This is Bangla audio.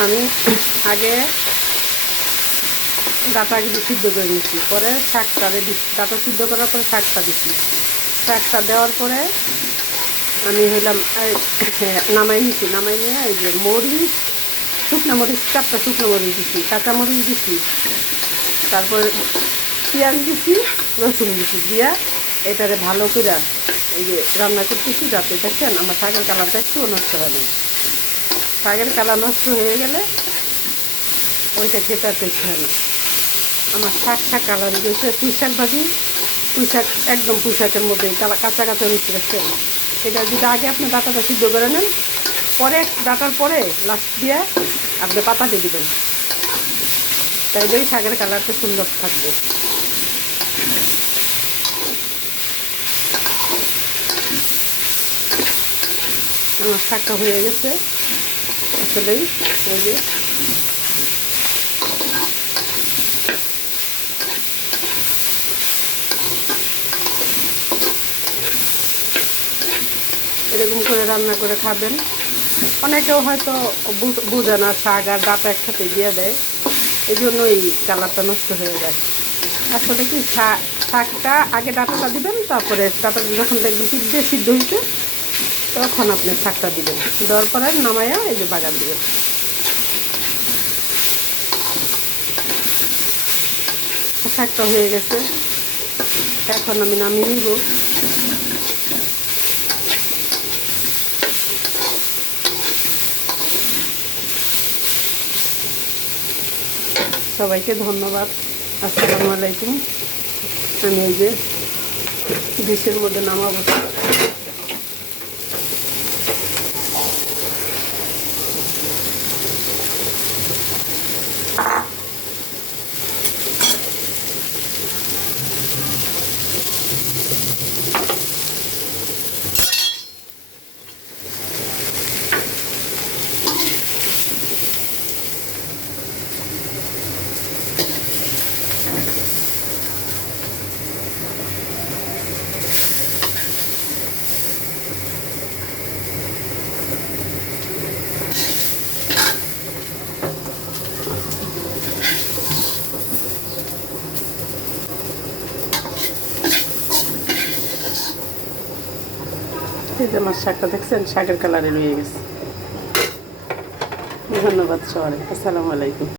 আমি আগে ডাটা কিছু সিদ্ধ করে নিচ্ছি, পরে শাকটা ডাটা সিদ্ধ করার পরে শাকটা দিচ্ছি। শাকটা দেওয়ার পরে আমি হইলাম নামাই নিচ্ছি। নামাই নিয়ে এই যে মরিচ, শুকনো মরিচ 4টা শুকনো মরিচ দিচ্ছি, কাঁচামরিচ দিচ্ছি, তারপরে পেঁয়াজ দিচ্ছি, রসুন দিচ্ছি, দিয়া এটারে ভালো করে এই যে রান্না করতেছি, যাতে দেখেন আমার শাকের কালারটা একটুও নষ্ট হয় না। শাকের কালার নষ্ট হয়ে গেলে ওইটা খেতে আর টেস্ট হয় না। আমার শাক কালার দিয়েছে। পুঁই শাক ভাজি, পুঁই শাক একদম পুঁই শাকের মধ্যে কাঁচা কাঁচা মিষ্টি রাখছেন। এটা যদি আগে আপনি ডাটাটা সিদ্ধ করে নেন, পরে ডাটার পরে লাস্ট দিয়ে আপনি পাতা দিয়ে দেবেন, তাইলেই শাকের কালারটা সুন্দর থাকবে। আমার শাকটা হয়ে গেছে আসলেই। এই যে এরকম করে রান্না করে খাবেন। অনেকেও হয়তো বোঝে না, শাক আর ডাটা একসাথে দিয়ে দেয়, এই জন্য এই কালারটা নষ্ট হয়ে যায়। আসলে কি শাকটা আগে ডাটাটা দিবেন, তারপরে ডাটা যখন দেখবেন সিদ্ধ হয়েছে তখন আপনি শাকটা দিবেন, দেওয়ার পরে নামাইয়া এই যে বাগার দিবেন। শাকটা হয়ে গেছে, এখন আমি নামিয়ে নিব। সবাইকে ধন্যবাদ। আসসালামু আলাইকুম। আমি এই যে ডিশের মধ্যে নামাবো। এই যে আমার শাকটা দেখছেন, শাকের কালারে রয়ে গেছে। ধন্যবাদ সবাই। আসসালামু আলাইকুম।